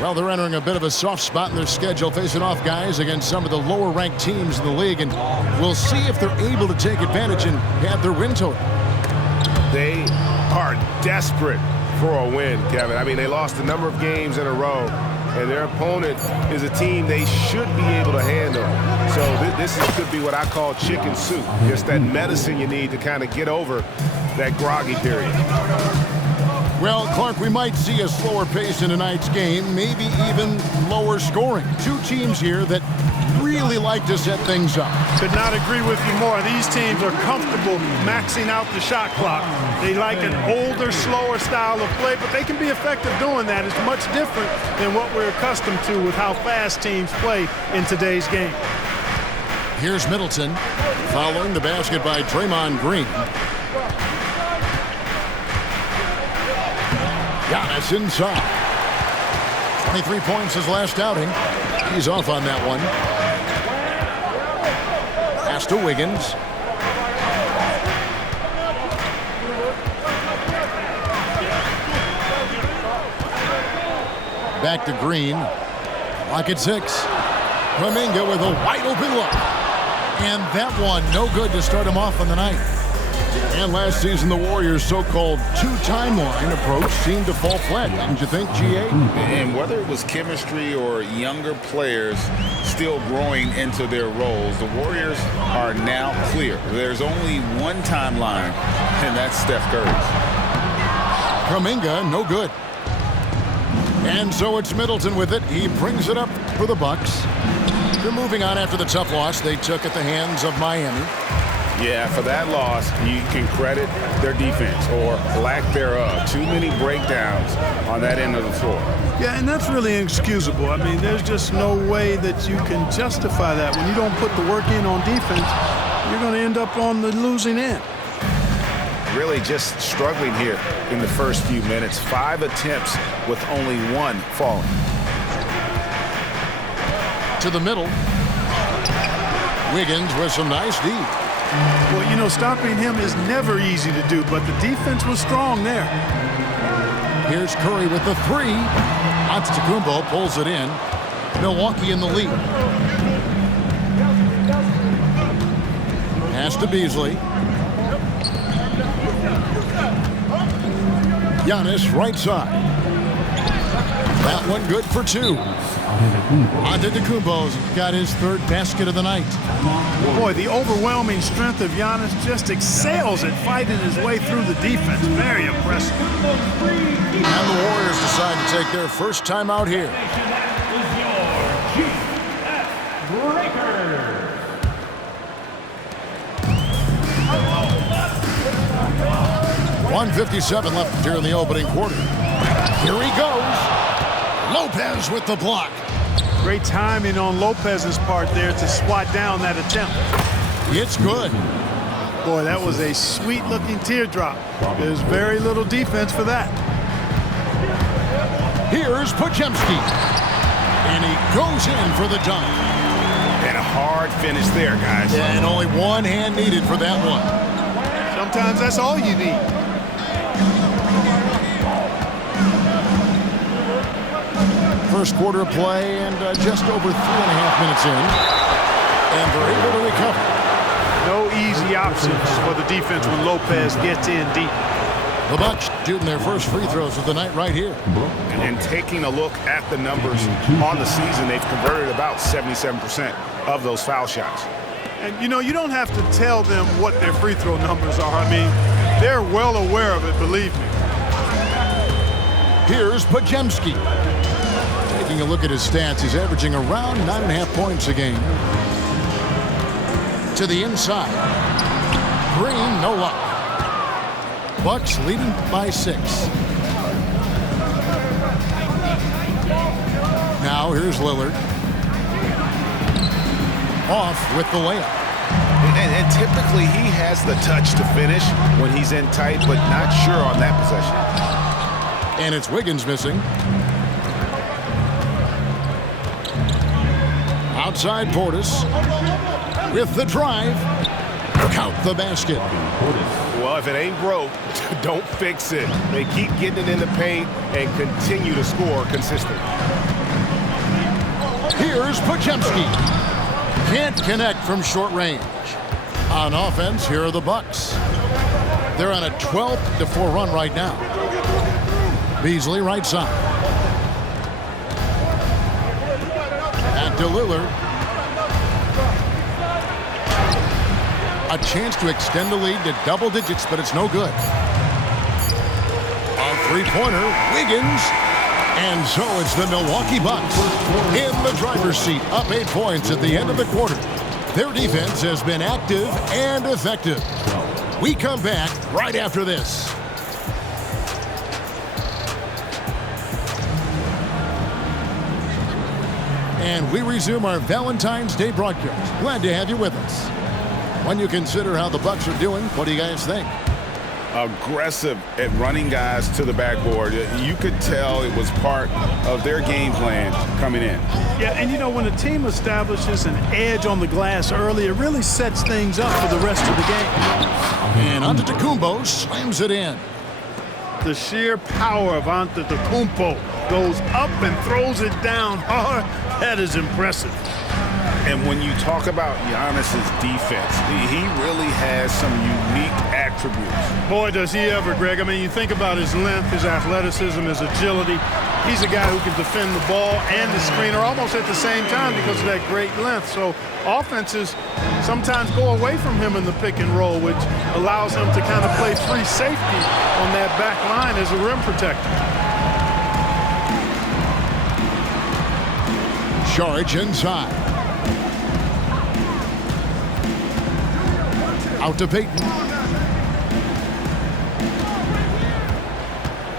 Well, they're entering a bit of a soft spot in their schedule, facing off guys against some of the lower-ranked teams in the league, and we'll see if they're able to take advantage and have their win total. They are desperate for a win, Kevin. I mean, they lost a number of games in a row, and their opponent is a team they should be able to handle. So this could be what I call chicken soup. Just that medicine you need to kind of get over that groggy period. Well, Clark, we might see a slower pace in tonight's game, maybe even lower scoring. Two teams here that really like to set things up. Could not agree with you more. These teams are comfortable maxing out the shot clock. They like an older, slower style of play, but they can be effective doing that. It's much different than what we're accustomed to with how fast teams play in today's game. Here's Middleton, following the basket by Draymond Green. Giannis inside. 23 points his last outing. He's off on that one. Pass to Wiggins. Back to Green. Clock at 6. Kuminga with a wide open look. And that one no good to start him off on the night. And last season, the Warriors' so-called two-timeline approach seemed to fall flat, didn't you think, G.A.? And whether it was chemistry or younger players still growing into their roles, the Warriors are now clear. There's only one timeline, and that's Steph Curry's. Kuminga, no good. And so it's Middleton with it. He brings it up for the Bucks. They're moving on after the tough loss they took at the hands of Miami. Yeah, for that loss, you can credit their defense or lack thereof. Too many breakdowns on that end of the floor. Yeah, and that's really inexcusable. I mean, there's just no way that you can justify that. When you don't put the work in on defense, you're going to end up on the losing end. Really just struggling here in the first few minutes. 5 attempts with only 1 falling. To the middle. Wiggins with some nice D. Well, you know, stopping him is never easy to do, but the defense was strong there. Here's Curry with the 3. Antetokounmpo pulls it in. Milwaukee in the lead. Pass to Beasley. Giannis right side. That one good for 2. Antetokounmpo's got his 3rd basket of the night. Boy, the overwhelming strength of Giannis just excels at fighting his way through the defense. Very impressive. And the Warriors decide to take their first time out here. 1:57 left here in the opening quarter. Here he goes. Lopez with the block. Great timing on Lopez's part there to swat down that attempt. It's good. Boy, that was a sweet-looking teardrop. There's very little defense for that. Here's Podziemski. And he goes in for the dunk. And a hard finish there, guys. Yeah, and only one hand needed for that one. Sometimes that's all you need. First quarter of play and just over 3.5 minutes in. And they're able to recover. No easy options for the defense when Lopez gets in deep. The Bucks shooting their first free throws of the night right here. And taking a look at the numbers on the season, they've converted about 77% of those foul shots. And, you know, you don't have to tell them what their free throw numbers are. I mean, they're well aware of it, believe me. Here's Podziemski. Taking a look at his stats, he's averaging around 9.5 points a game. To the inside. Green, no luck. Bucks leading by 6. Now here's Lillard. Off with the layup. And typically he has the touch to finish when he's in tight, but not sure on that possession. And it's Wiggins missing. Outside Portis with the drive. Count the basket. Well, if it ain't broke, don't fix it. They keep getting it in the paint and continue to score consistently. Here's Podziemski. Can't connect from short range. On offense, here are the Bucks. They're on a 12-4 run right now. Beasley right side. Back to Lillard. A chance to extend the lead to double digits, but it's no good. A three-pointer, Wiggins. And so it's the Milwaukee Bucks in the driver's seat, up 8 points at the end of the quarter. Their defense has been active and effective. We come back right after this. And we resume our Valentine's Day broadcast. Glad to have you with us. When you consider how the Bucks are doing, what do you guys think? Aggressive at running guys to the backboard. You could tell it was part of their game plan coming in. Yeah, and you know, when a team establishes an edge on the glass early, it really sets things up for the rest of the game. And Antetokounmpo slams it in. The sheer power of Antetokounmpo goes up and throws it down hard. That is impressive. And when you talk about Giannis's defense, he really has some unique attributes. Boy, does he ever, Greg. I mean, you think about his length, his athleticism, his agility. He's a guy who can defend the ball and the screener almost at the same time because of that great length. So offenses sometimes go away from him in the pick and roll, which allows him to kind of play free safety on that back line as a rim protector. Charge inside. Out to Payton.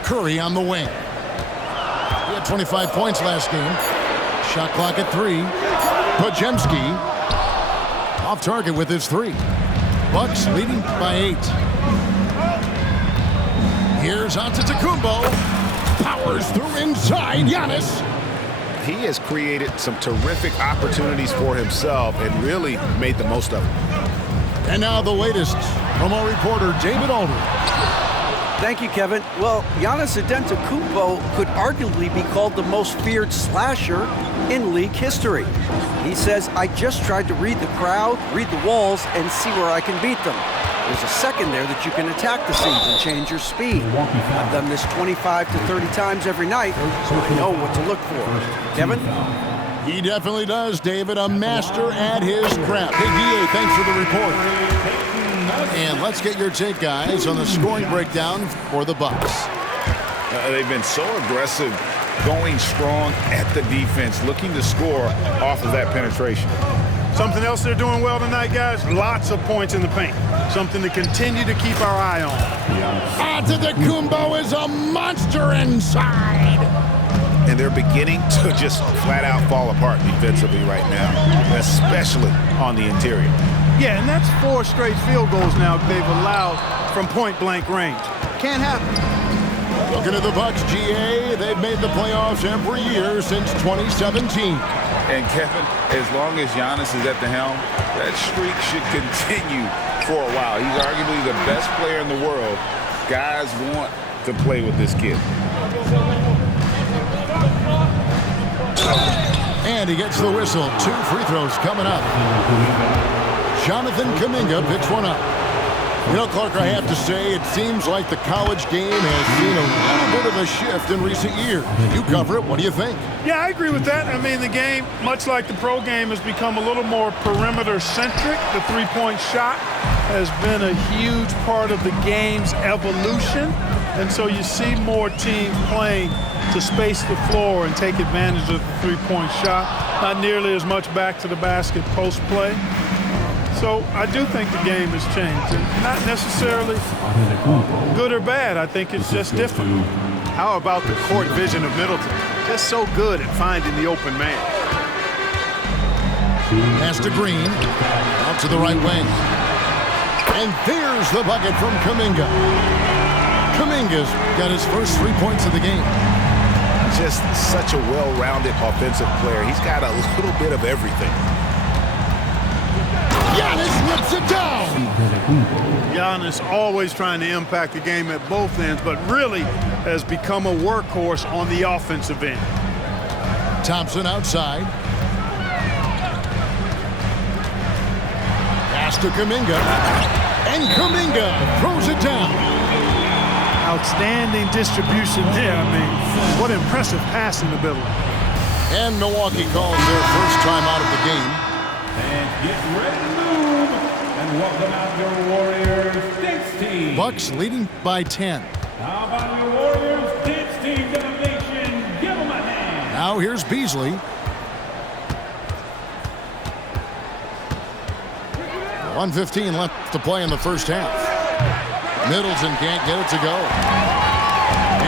Curry on the wing. He had 25 points last game. Shot clock at 3. Podziemski off target with his 3. Bucks leading by 8. Here's Antetokounmpo. Powers through inside. Giannis. He has created some terrific opportunities for himself and really made the most of it. And now the latest from our reporter, David Aldridge. Thank you, Kevin. Well, Giannis Antetokounmpo could arguably be called the most feared slasher in league history. He says, I just tried to read the crowd, read the walls, and see where I can beat them. There's a second there that you can attack the seams and change your speed. I've done this 25 to 30 times every night, so I know what to look for. Kevin? He definitely does, David. A master at his craft. Hey, D.A., thanks for the report. And let's get your take, guys, on the scoring breakdown for the Bucks. They've been so aggressive, going strong at the defense, looking to score off of that penetration. Something else they're doing well tonight, guys, lots of points in the paint. Something to continue to keep our eye on. Antetokounmpo is a monster inside. And they're beginning to just flat out fall apart defensively right now, especially on the interior. Yeah, and that's 4 straight field goals now they've allowed from point-blank range. Can't happen. Looking at the Bucks, GA, they've made the playoffs every year since 2017. And Kevin, as long as Giannis is at the helm, that streak should continue for a while. He's arguably the best player in the world. Guys want to play with this kid. And he gets the whistle. 2 free throws coming up. Jonathan Kuminga picks one up. You know, Clark, I have to say, it seems like the college game has seen a little bit of a shift in recent years. You cover it. What do you think? Yeah, I agree with that. I mean, the game, much like the pro game, has become a little more perimeter-centric. The three-point shot has been a huge part of the game's evolution. And so you see more teams playing to space the floor and take advantage of the three-point shot. Not nearly as much back to the basket post play. So I do think the game has changed. And not necessarily good or bad. I think it's just different. How about the court vision of Middleton? Just so good at finding the open man. Pass to Green. Out to the right wing. And there's the bucket from Kuminga. Kuminga's got his first 3 points of the game. Just such a well-rounded offensive player. He's got a little bit of everything. Giannis rips it down. Giannis always trying to impact the game at both ends, but really has become a workhorse on the offensive end. Thompson outside. Pass to Kuminga. And Kuminga throws it down. Outstanding distribution there. I mean, what impressive passing ability. And Milwaukee calls their first time out of the game. And get ready to move. And welcome out your Warriors Dance Team. Bucks leading by 10. How about your Warriors Dance Team delegation? Give them a hand. Now here's Beasley. 1:15 left to play in the first half. Middleton can't get it to go.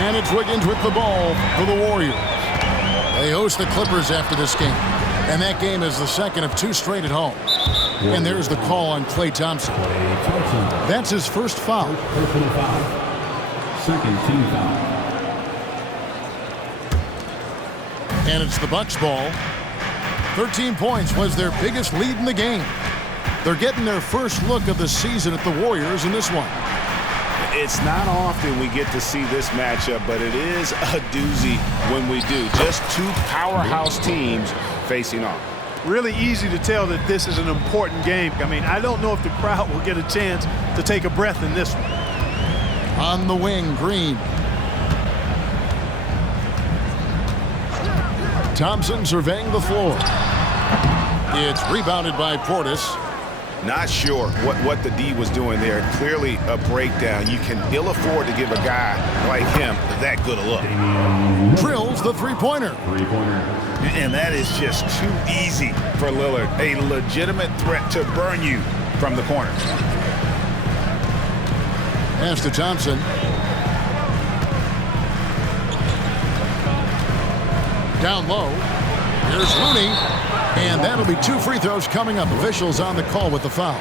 And it's Wiggins with the ball for the Warriors. They host the Clippers after this game. And that game is the second of 2 straight at home. And there's the call on Klay Thompson. That's his first foul. Personal foul. Second team foul. And it's the Bucks ball. 13 points was their biggest lead in the game. They're getting their first look of the season at the Warriors in this one. It's not often we get to see this matchup, but it is a doozy when we do. Just 2 powerhouse teams facing off. Really easy to tell that this is an important game. I mean, I don't know if the crowd will get a chance to take a breath in this one. On the wing, Green. Thompson surveying the floor. It's rebounded by Portis. Not sure what the D was doing there. Clearly a breakdown. You can ill afford to give a guy like him that good a look. Drills the three-pointer. And that is just too easy for Lillard. A legitimate threat to burn you from the corner. Pass to Thompson. Down low. Here's Looney. And that'll be 2 free throws coming up. Officials on the call with the foul.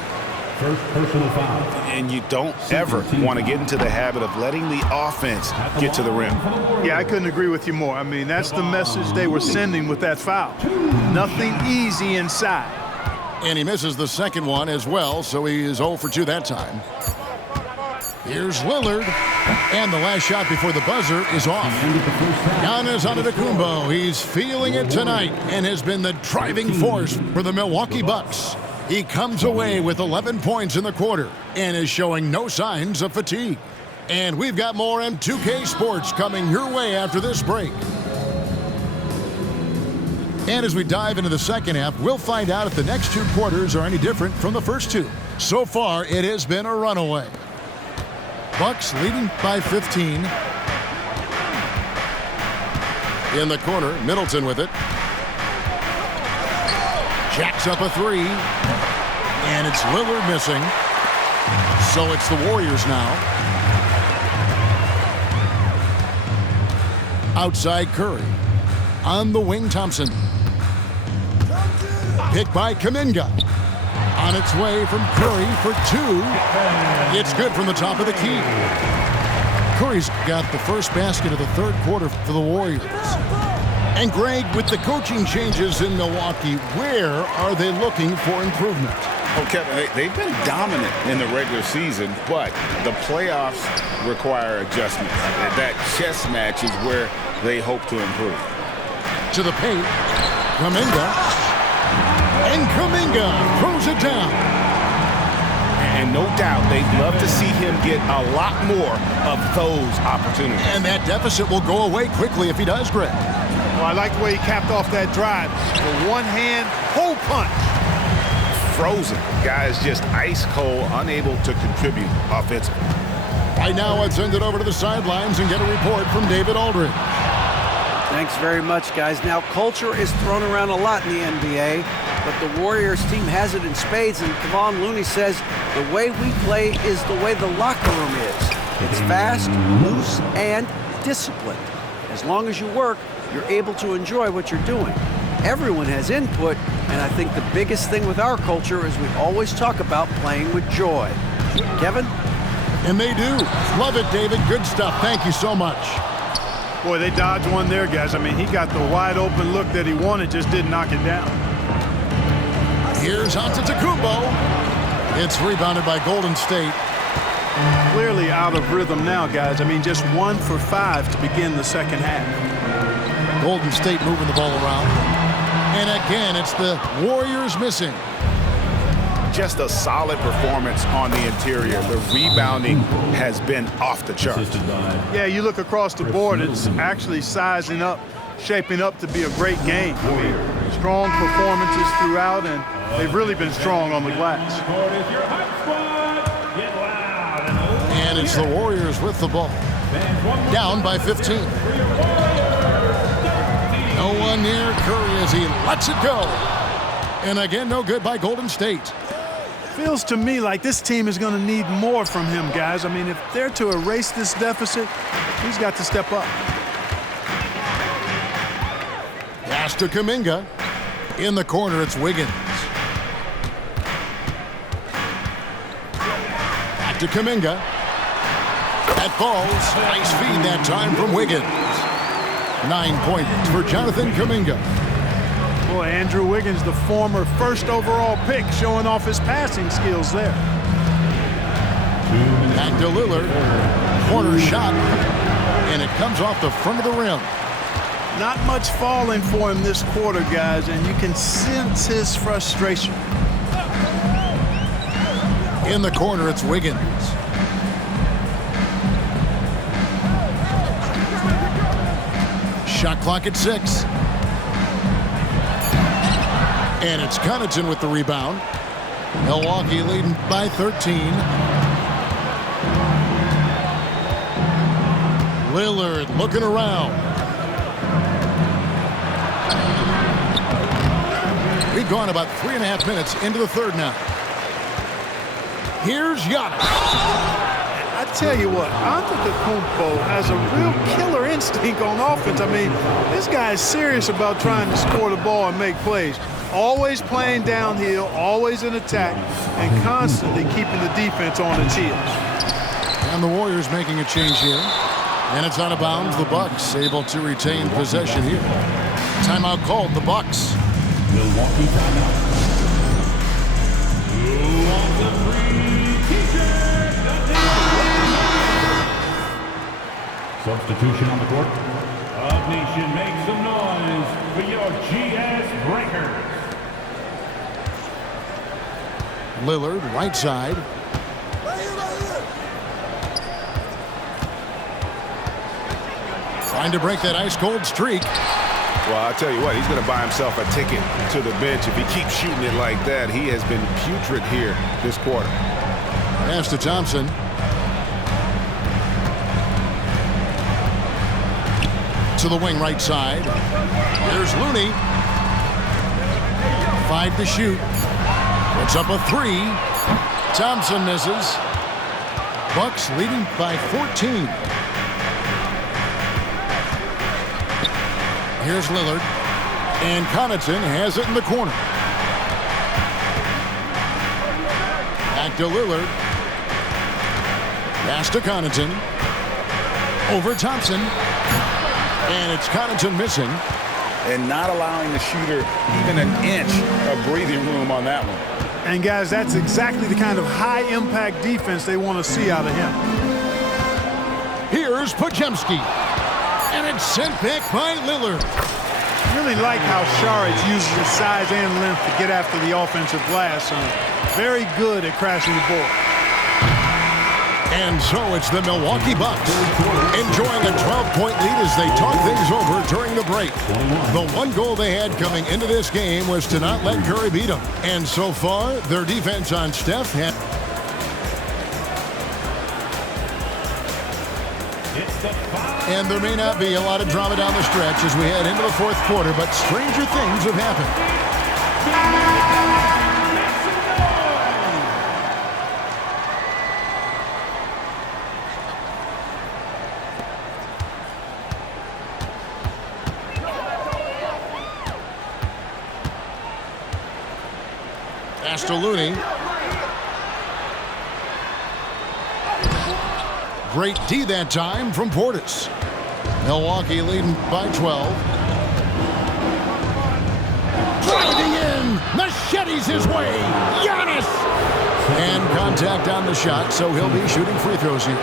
First personal foul. And you don't ever want to get into the habit of letting the offense get to the rim. Yeah, I couldn't agree with you more. I mean, that's the message they were sending with that foul. Nothing easy inside. And he misses the second one as well, so he is 0 for 2 that time. Here's Lillard. And the last shot before the buzzer is off. Giannis Antetokounmpo. He's feeling it tonight and has been the driving force for the Milwaukee Bucks. He comes away with 11 points in the quarter and is showing no signs of fatigue. And we've got more M2K Sports coming your way after this break. And as we dive into the second half, we'll find out if the next 2 quarters are any different from the first 2. So far, it has been a runaway. Bucks leading by 15. In the corner, Middleton with it. Jacks up a 3. And it's Lillard missing. So it's the Warriors now. Outside Curry. On the wing, Thompson. Picked by Kuminga. On its way from Curry for 2. It's good from the top of the key. Curry's got the first basket of the third quarter for the Warriors. And Greg, with the coaching changes in Milwaukee, where are they looking for improvement? Oh, Kevin, they've been dominant in the regular season, but the playoffs require adjustments. That chess match is where they hope to improve. To the paint, Kuminga. And Kuminga throws it down. And no doubt they'd love to see him get a lot more of those opportunities. And that deficit will go away quickly if he does, Greg. Well, I like the way he capped off that drive. The one-hand hole punch. Frozen. Guys just ice cold, unable to contribute offensively. Right now, let's send it over to the sidelines and get a report from David Aldridge. Thanks very much, guys. Now, culture is thrown around a lot in the NBA, but the Warriors team has it in spades, and Kevon Looney says the way we play is the way the locker room is. It's fast, loose, and disciplined. As long as you work, you're able to enjoy what you're doing. Everyone has input, and I think the biggest thing with our culture is we always talk about playing with joy. Kevin? And they do. Love it, David. Good stuff. Thank you so much. Boy, they dodged one there, guys. I mean, he got the wide open look that he wanted, just didn't knock it down. Here's Antetokounmpo. It's rebounded by Golden State. Clearly out of rhythm now, guys. I mean, just 1 for 5 to begin the second half. Golden State moving the ball around. And again, it's the Warriors missing. just a solid performance on the interior. The rebounding has been off the charts. Yeah, you look across the board, it's actually sizing up, shaping up to be a great game. I mean, strong performances throughout, and they've really been strong on the glass. And it's the Warriors with the ball. Down by 15. No one near Curry as he lets it go. And again, no good by Golden State. Feels to me like this team is going to need more from him, guys. I mean, if they're to erase this deficit, he's got to step up. Pass to Kuminga. In the corner, it's Wiggins. Back to Kuminga. That falls. Nice feed that time from Wiggins. 9 points for Jonathan Kuminga. Boy, Andrew Wiggins, the former first overall pick, showing off his passing skills there. Back to Lillard. Corner shot. And it comes off the front of the rim. Not much falling for him this quarter, guys, and you can sense his frustration. In the corner, it's Wiggins. Shot clock at 6. And it's Connaughton with the rebound. Milwaukee leading by 13. Lillard looking around. We've gone about 3.5 minutes into the third now. Here's Giannis. I tell you what, Antetokounmpo has a real killer instinct on offense. I mean, this guy is serious about trying to score the ball and make plays. Always playing downhill, always in attack, and constantly keeping the defense on its heels. And the Warriors making a change here. And it's out of bounds. The Bucks able to retain possession here. Timeout called, the Bucks. Milwaukee timeout. Substitution on the court. Up Nation, make some noise for your GS Breakers. Lillard, right side. Trying to break that ice-cold streak. Well, I'll tell you what, he's going to buy himself a ticket to the bench. If he keeps shooting it like that, he has been putrid here this quarter. Pass to Thompson. To the wing right side. Here's Looney. 5 to shoot. Puts up a 3. Thompson misses. Bucks leading by 14. Here's Lillard. And Connaughton has it in the corner. Back to Lillard. Pass to Connaughton. Over Thompson. And it's Connaughton missing. And not allowing the shooter even an inch of breathing room on that one. And guys, that's exactly the kind of high-impact defense they want to see out of him. Here's Podziemski. And it's sent back by Lillard. Really like how Šarić uses his size and length to get after the offensive glass. Very good at crashing the board. And so it's the Milwaukee Bucks enjoying a 12-point lead as they talk things over during the break. The one goal they had coming into this game was to not let Curry beat them. And so far, their defense on Steph had... And there may not be a lot of drama down the stretch as we head into the fourth quarter, but stranger things have happened. Pass to Looney. Great D that time from Portis. Milwaukee leading by 12. Driving in. Machetes his way. Giannis. And contact on the shot, so he'll be shooting free throws here.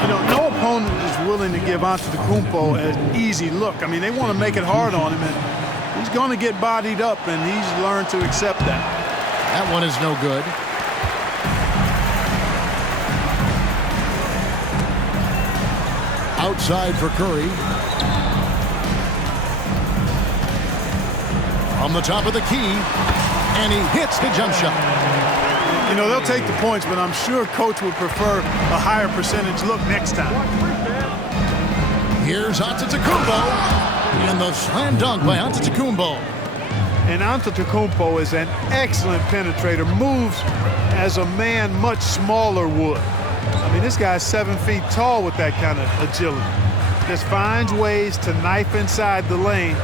You know, no opponent is willing to give Antetokounmpo an easy look. I mean, they want to make it hard on him, and he's going to get bodied up, and he's learned to accept that. That one is no good. Outside for Curry. From the top of the key, and he hits the jump shot. You know, they'll take the points, but I'm sure coach would prefer a higher percentage look next time. Here's Antetokounmpo, and the slam dunk by Antetokounmpo. And Antetokounmpo is an excellent penetrator, moves as a man much smaller would. I mean, this guy's 7 feet tall with that kind of agility. Just finds ways to knife inside the lane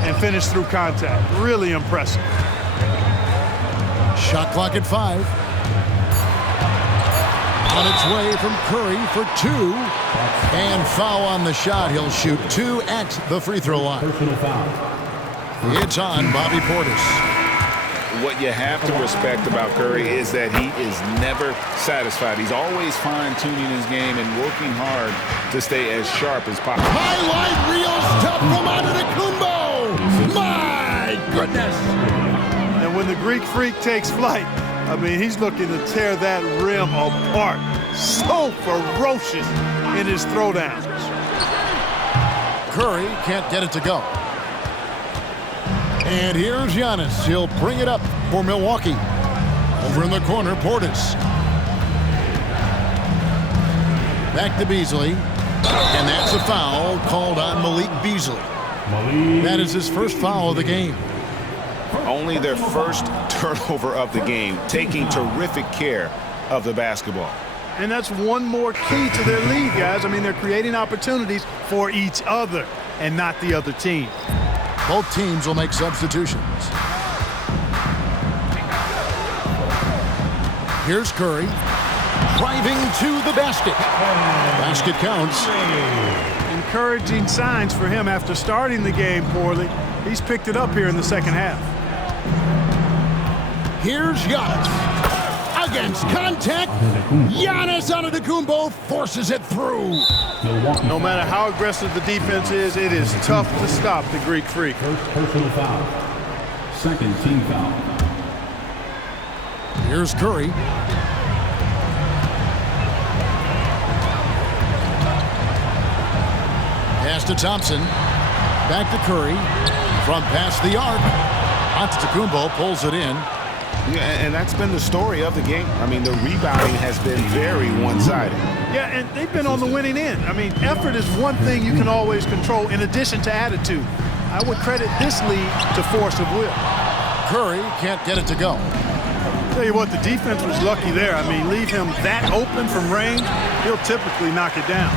and finish through contact. Really impressive. Shot clock at 5. On its way from Curry for 2. And foul on the shot. He'll shoot 2 at the free throw line. Personal foul. It's on Bobby Portis. What you have to respect about Curry is that he is never satisfied. He's always fine-tuning his game and working hard to stay as sharp as possible. Highlight reel stuff from Antetokounmpo. My goodness. And when the Greek Freak takes flight, I mean, he's looking to tear that rim apart. So ferocious in his throwdowns. Curry can't get it to go. And here's Giannis. He'll bring it up for Milwaukee. Over in the corner, Portis. Back to Beasley. And that's a foul called on Malik Beasley. That is his first foul of the game. Only their first turnover of the game, taking terrific care of the basketball. And that's one more key to their lead, guys. I mean, they're creating opportunities for each other and not the other team. Both teams will make substitutions. Here's Curry. Driving to the basket. Basket counts. Encouraging signs for him after starting the game poorly. He's picked it up here in the second half. Here's Giannis. Against contact. Giannis Antetokounmpo forces it through. No matter how aggressive the defense is, it is tough to stop the Greek Freak. First personal foul. Second team foul. Here's Curry. Pass to Thompson. Back to Curry. From past the arc. Antetokounmpo pulls it in. Yeah, and that's been the story of the game. I mean, the rebounding has been very one-sided. Yeah, and they've been on the winning end. I mean, effort is one thing you can always control in addition to attitude. I would credit this lead to force of will. Curry can't get it to go. Tell you what, the defense was lucky there. I mean, leave him that open from range, he'll typically knock it down.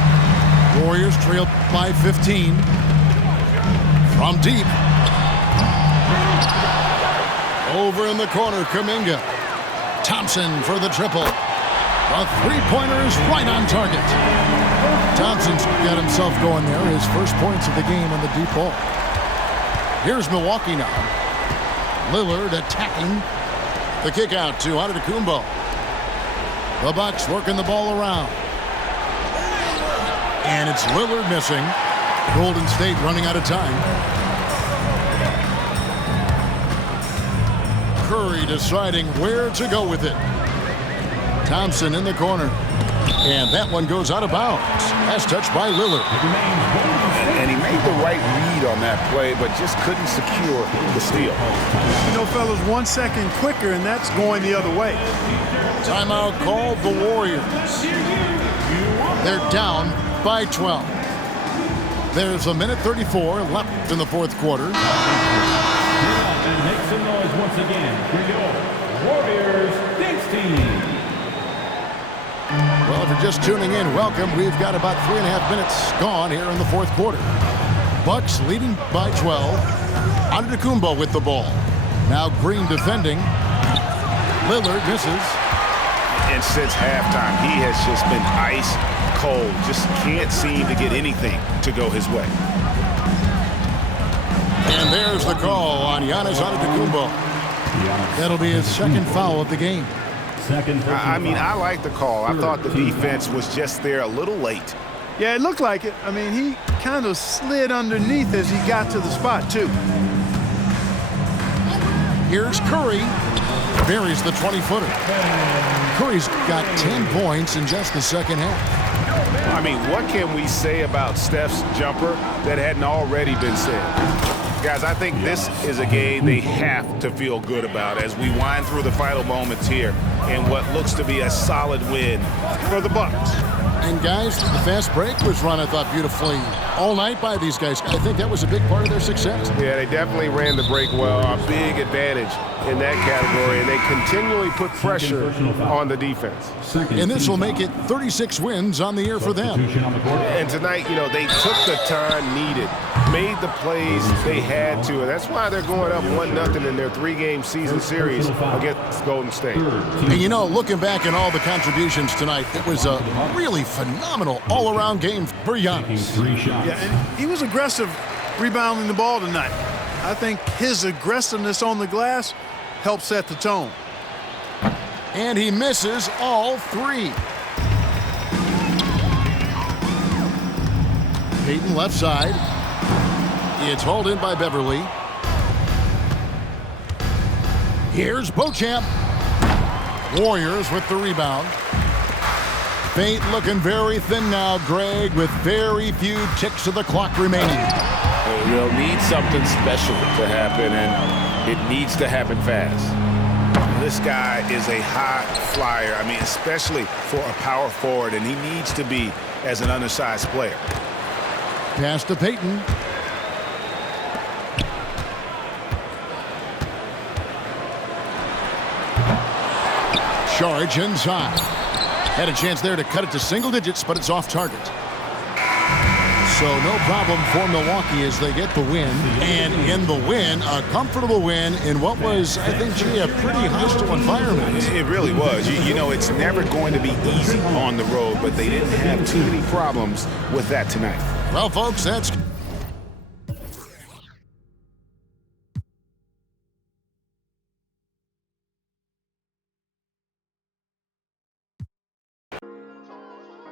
Warriors trail by 15. From deep. Over in the corner, Kuminga. Thompson for the triple. The three-pointer is right on target. Thompson's got himself going there. His first points of the game on the deep ball. Here's Milwaukee now. Lillard attacking. The kick out to Antetokounmpo. The Bucks working the ball around. And it's Lillard missing. Golden State running out of time. Curry deciding where to go with it. Thompson in the corner. And that one goes out of bounds. That's touched by Lillard. And he made the right read on that play, but just couldn't secure the steal. You know, fellas, 1 second quicker, and that's going the other way. Timeout called the Warriors. They're down by 12. There's a minute 34 left in the fourth quarter. And make some noise once again for your Warriors dance team. Well, if you're just tuning in, welcome. We've got about 3.5 minutes gone here in the fourth quarter. Bucks leading by 12. Antetokounmpo with the ball. Now Green defending. Lillard misses. And since halftime, he has just been ice cold. Just can't seem to get anything to go his way. And there's the call on Giannis Antetokounmpo. That'll be his second foul of the game. I mean, I like the call. I thought the defense was just there a little late. Yeah, it looked like it. I mean, he kind of slid underneath as he got to the spot, too. Here's Curry. buries the 20-footer. Curry's got 10 points in just the second half. I mean, what can we say about Steph's jumper that hadn't already been said? Guys, I think this is a game they have to feel good about as we wind through the final moments here in what looks to be a solid win for the Bucks. And guys, the fast break was run, I thought, beautifully all night by these guys. I think that was a big part of their success. Yeah, they definitely ran the break well. A big advantage in that category, and they continually put pressure on the defense. And this will make it 36 wins on the year for them. And tonight, you know, they took the time needed, made the plays they had to, and that's why they're going up 1-0 in their 3-game season series against Golden State. And you know, looking back at all the contributions tonight, it was a really phenomenal all-around game for Giannis. Yeah, and he was aggressive rebounding the ball tonight. I think his aggressiveness on the glass helped set the tone. And he misses all 3. Payton left side. It's hauled in by Beverly. Here's Beauchamp. Warriors with the rebound. Fate looking very thin now, Greg, with very few ticks of the clock remaining. They'll need something special to happen, and it needs to happen fast. This guy is a high flyer, I mean, especially for a power forward, and he needs to be as an undersized player. Pass to Payton. Charge inside. Had a chance there to cut it to single digits, but it's off target. So no problem for Milwaukee as they get the win. And in the win, a comfortable win in what was, I think, gee, a pretty hostile environment. It really was. You know, it's never going to be easy on the road, but they didn't have too many problems with that tonight. Well, folks, that's